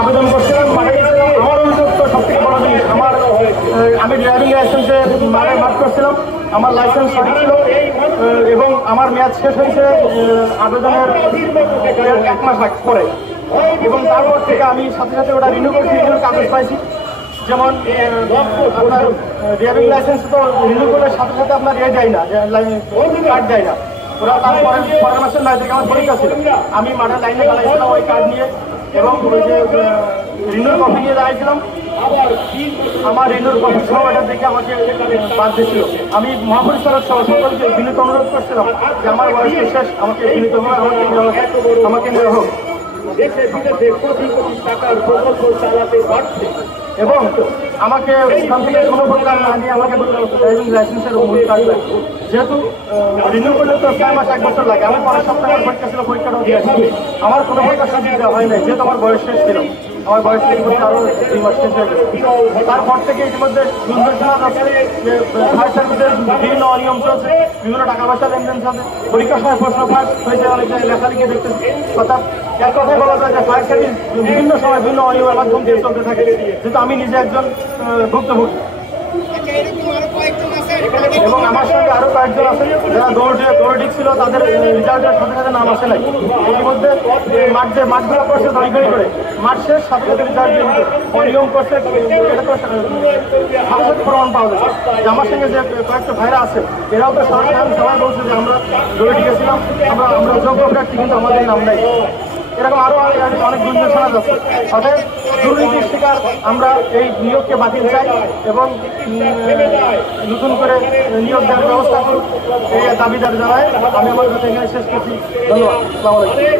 আবেদন করছিলাম, মাঠে গেছিলাম। আমার অভিযোগ তো সব থেকে বড় জিনিস, আমি ড্রাইভিং লাইসেন্সে মাঠ করছিলাম, আমার লাইসেন্স সঠিক ছিল এবং আমার মেয়াদ শেষ হয়েছে আবেদনের 1 মাস পরে, এবং তারপর থেকে আমি সাথে সাথে ওটা রিনিউ করছি, রিনিউর কাগজ পাইছি। যেমন আপনার ড্রাইভিং লাইসেন্স তো রিনিউ করলে সাথে সাথে আপনার দেয় না, কার্ড দেয় না। ওরা তারপরে পরের মাসের 9 থেকে আমার পরীক্ষা ছিল, আমি মাঠের লাইনে দাঁড়াইছিলাম ওই কার্ড নিয়ে এবং ওই যে রিনিউর কপি নিয়ে দাঁড়াইছিলাম। আমার রিনিউর কপি সহ এটা দেখে আমাকে বাদ দিয়েছিল। আমি মহাপরিচালক সহ সকলকে বিনীত অনুরোধ করছিলাম যে আমার বয়স শেষ, আমাকে বিনীতভাবে আমাকে নেওয়া হোক। এবং আমাকে এখান থেকে কোনো প্রকার না নিয়ে আমাকে ড্রাইভিং লাইসেন্সের মূল কাজ লাগে, যেহেতু রিনিউ করলে তো 6 মাস 1 বছর লাগে। আমি পরের সপ্তাহে পরীক্ষা ছিল, পরীক্ষাটাও দিয়ে আসছি। আমার কোনো প্রকার সুবিধা হয় নাই, যেহেতু আমার বয়স শেষ ছিল। আমার বয়স থেকে আরও 2 মাস শেষ হয়ে গেছে। তারপর থেকে ইতিমধ্যে দুর্ঘটনা আছে যে ফায়ার সার্ভিসের বিভিন্ন অনিয়ম চলছে, বিভিন্ন টাকা পয়সা লেনদেন চলছে। পরীক্ষার সময় প্রশ্ন ফাঁস হয়েছে, অনেক লেখালেখি দেখতেছি। অর্থাৎ এক কথায় বলা যায় যে ফায়ার সার্ভিস বিভিন্ন সময় বিভিন্ন অনিয়মের মাধ্যম দিয়ে চলতে থাকে, যেহেতু আমি নিজে একজন ভুক্তভোগী। এবং আমার সঙ্গে আরো কয়েকজন আছে যারা দৌড় ছিল, তাদের রেজাল্টের সাথে সাথে নাম আসে নাই। ইতিমধ্যে মাঠগুলো করছে তড়িঘড়ি করে, মাঠ শেষ সাথে সাথে রেজাল্ট অনিয়ম করছে, এটা তো সাথে সাথে প্রমাণ পাওয়া যায়। যে আমার সঙ্গে যে কয়েকটা ভাইরা আছে, এরাও তো সবাই বলছে যে আমরা দৌড়ে গেছিলাম, আমরা যোগ্য প্রার্থী, কিন্তু আমাদের নাম নাই। এরকম আরো অনেক গুঞ্জন শোনা যাচ্ছে। অতএব দুর্নীতির শিকার আমরা এই নিয়োগকে বাতিল চাই এবং নতুন করে নিয়োগ দেওয়ার ব্যবস্থা করুন, এই দাবিদার জানায় আমি আমার কাছে এখানে শেষ করছি। ধন্যবাদ। আসসালামু আলাইকুম।